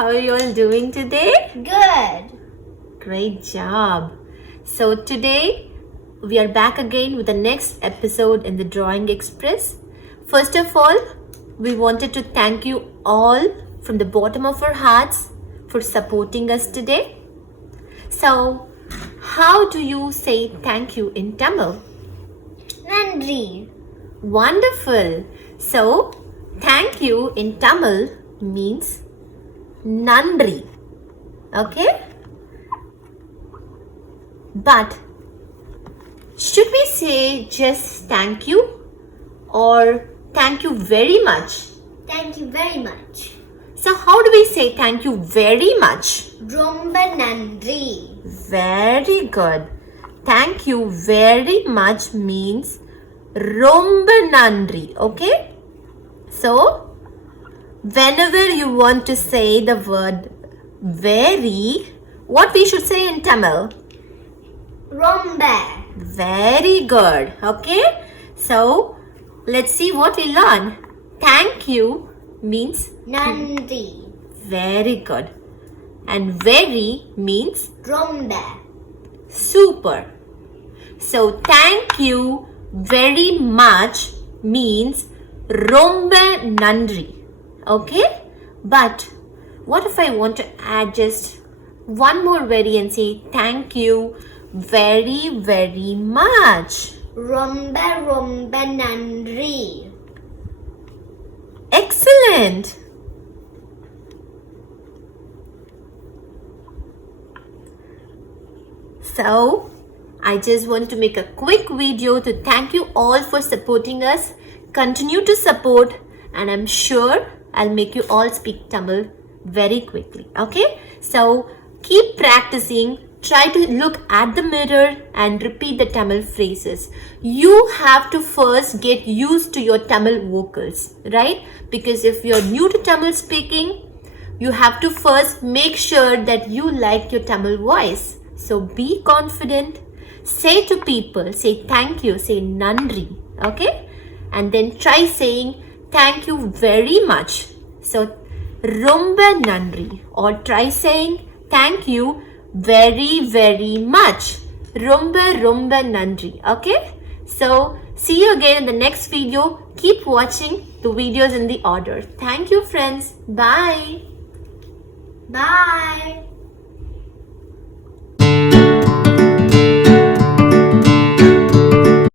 How are you all doing today? Good. Great job. So today we are back again with the next episode in the Drawing Express. First of all, we wanted to thank you all from the bottom of our hearts for supporting us today. So, how do you say thank you in Tamil? Nandri. Wonderful. So, thank you in Tamil means Nandri. Okay? But should we say just thank you or thank you very much? Thank you very much. So how do we say thank you very much? Romba nandri. Very good. Thank you very much means Romba nandri. Okay? So, whenever you want to say the word very, what we should say in Tamil? Romba. Very good. Okay? So, let's see what we learn. Thank you means Nandri. very good. And very means Romba. super. So, thank you very much means Romba nandri. Okay? But what if I want to add just one more very and say thank you very, very much? Romba nandri. Excellent. So, I just want to make a quick video to thank you all for supporting us. Continue to support and I'm sure I'll make you all speak Tamil very quickly. Okay? So, keep practicing. Try to look at the mirror and repeat the Tamil phrases. You have to first get used to your Tamil vocals, right? Because if you're new to Tamil speaking, you have to first make sure that you like your Tamil voice. So be confident. Say to people, say thank you, say nandri, okay? And then try saying thank you very much. So Romba nandri, or try saying thank you very, very much. Romba nandri. Okay? So, see you again in the next video. Keep watching the videos in the order. Thank you, friends. Bye. Bye.